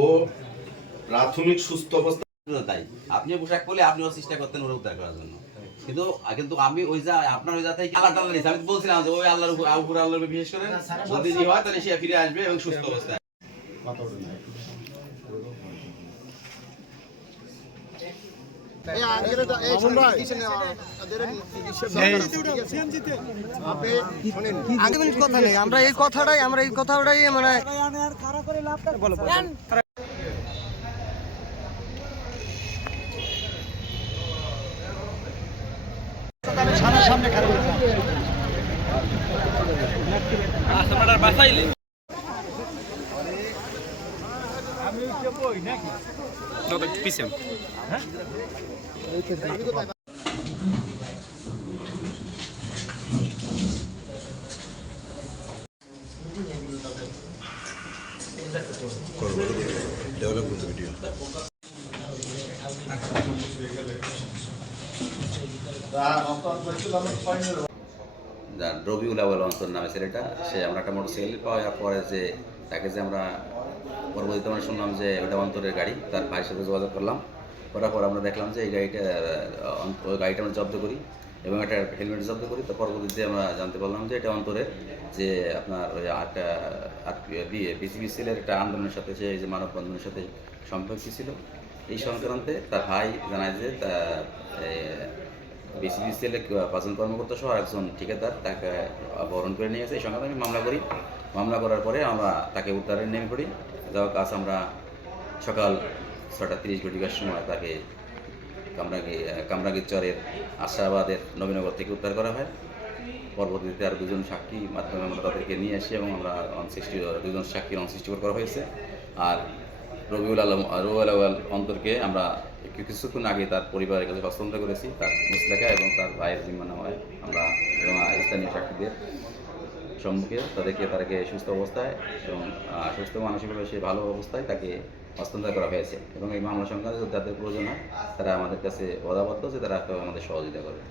ও প্রাথমিক সুস্থ অবস্থা তাই আপনি পোশাক পরলে আপনিও চেষ্টা করতেন ওর উদ্ধার করার জন্য, কিন্তু কিন্তু আমি ওই যা আপনার ওই জায়গায় আল্লাহ তাআলা নিয়েছে। আমি বলছিলাম যে ওই আল্লাহর উপর আল্লাহর উপর বিশেষ করে যদি জি হয় তাহলে সে ফিরে আসবে এবং সুস্থ অবস্থায়। কথা নেই, আমরা এই কথাটাই মানে সামনে খারাপ পিছিয়ে ডেভেলপমেন্ট ভিডিও রবিউল আউয়াল অন্তর নামে ছেলেটা, সে আমরা একটা মোটরসাইকেল পাওয়ার পরে যে তাকে যে আমরা পরবর্তীতে আমরা শুনলাম যে ওটা অন্তরের গাড়ি, তার ভাইয়ের সাথে যোগাযোগ করলাম। করার পর আমরা দেখলাম যে এই গাড়িটা ওই গাড়িটা আমরা জব্দ করি এবং একটা হেলমেট জব্দ করি। তো পরবর্তীতে আমরা জানতে পারলাম যে এটা অন্তরের যে আপনার ওই একটা বিসিবি সেলের একটা আন্দোলনের সাথে যে মানববন্ধনের সাথে সম্পর্ক ছিল। এই সংক্রান্তে তার ভাই জানায় যে বিসিবি সেলে 5 জন কর্মকর্তা সহ একজন ঠিকাদার তাকে অপহরণ করে নিয়ে গেছে। এই সংক্রান্তে আমি মামলা করি। মামলা করার পরে আমরা তাকে উদ্ধারে নেমে পড়ি। যাওয়ার কাজ আমরা সকাল 6:30 ঘটিকার সময় তাকে কামরাঙ্গীর চরের আশাবাদের নবীনগর থেকে উদ্ধার করা হয়। পরবর্তীতে আর 2 জন সাক্ষী মাধ্যমে আমরা তাদেরকে নিয়ে আসি এবং আমরা 2 জন সাক্ষীর 164 করা হয়েছে। আর রবিউল আউয়াল অন্তরকে আমরা কিছুক্ষণ আগে তার পরিবারের কাছে হস্তান্তর করেছি। তার মুসলেখা এবং তার ভাইয়ের জিম্মানামায় আমরা এবং স্থানীয় সাক্ষীদের সম্মুখে তাদেরকে সুস্থ অবস্থায় এবং সুস্থ মানসিকভাবে সে ভালো অবস্থায় তাকে হস্তান্তর করা হয়েছে এবং এই মামলা সংক্রান্ত যাদের প্রয়োজন হয় তারা আমাদের কাছে ওয়াদাবদ্ধ যে তারা আমাদের সহযোগিতা করবে।